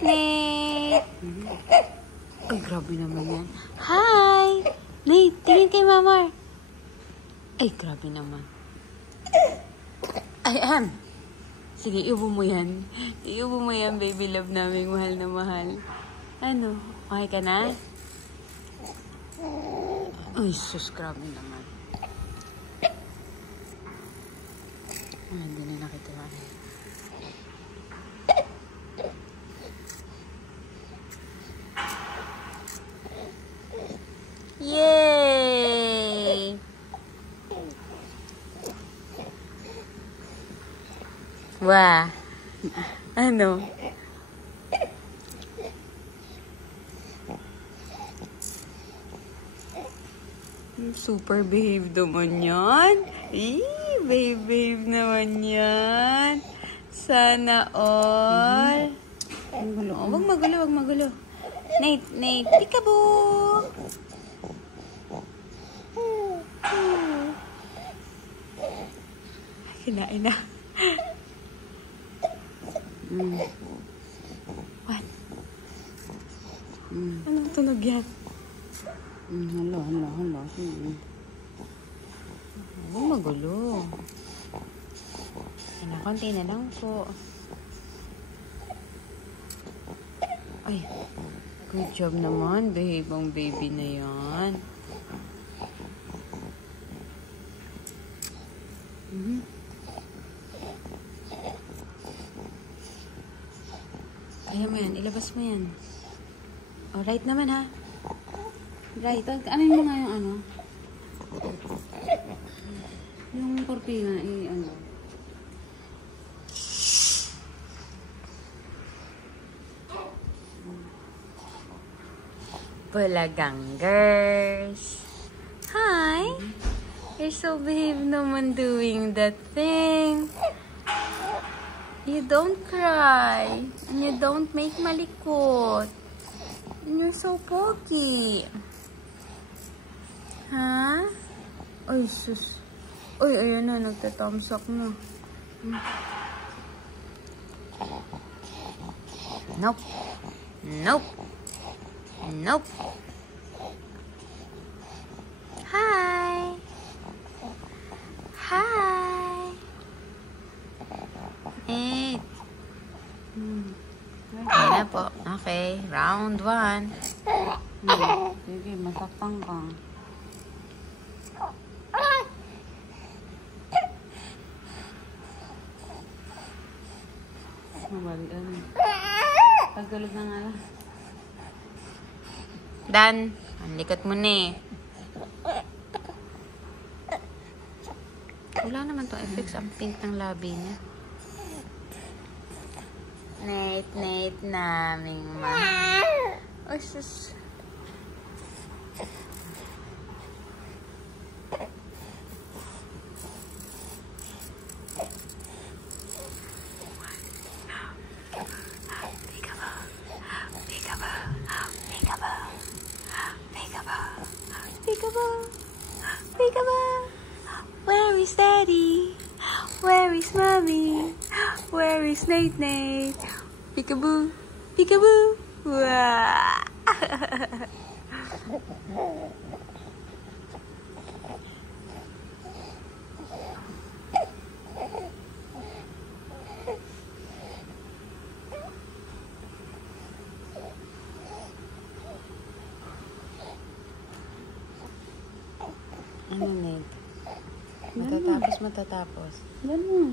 Nate! Ay, grabe naman yan. Hi! Nate, tingin kay Mama. Ay, grabe naman. I am. Sige, iubo mo yan. Iubo mo yan, baby love namin. Mahal na mahal. Ano? Okay ka na? Ay, sus, grabe naman. Hindi na nakita. Yay! Wah! Ano? Super behave naman yan. Behave naman yan. Sana all. Wag magulo, wag magulo. Nate, peekaboo! Kinain na. What? Anong tunog yan? Hala. Huwag magulo. Konti na lang po. Ay, good job naman. Behave ang baby na yan. Kaya mo yan. Ilabas mo yan. Oh, right naman ha. Right. Ano mo nga yung ano? Yung korpina, ano? Bulaganggers. Hi. You're so behave naman doing that thing. You don't cry. And you don't make malikot. And you're so poky. Ha? Ay, sus. Uy, ayan na. Nagtatamsak na. Nope. Nope. Nope. Hi. Hi. Eight. Ayan na po. Okay. Round 1. Sige, masaktan ka. Mabalian. Pagtulog na nga lang. Dan, ang likot mo na eh. Wala naman to effects. Ang pink ng labi niya. Nate naming mahal. Oh, sus. Peekaboo. Where is Daddy? Where is Mommy? Where is Nate? Peekaboo. Peekaboo. Wow. Ano, Nate? Matatapos. Ganun.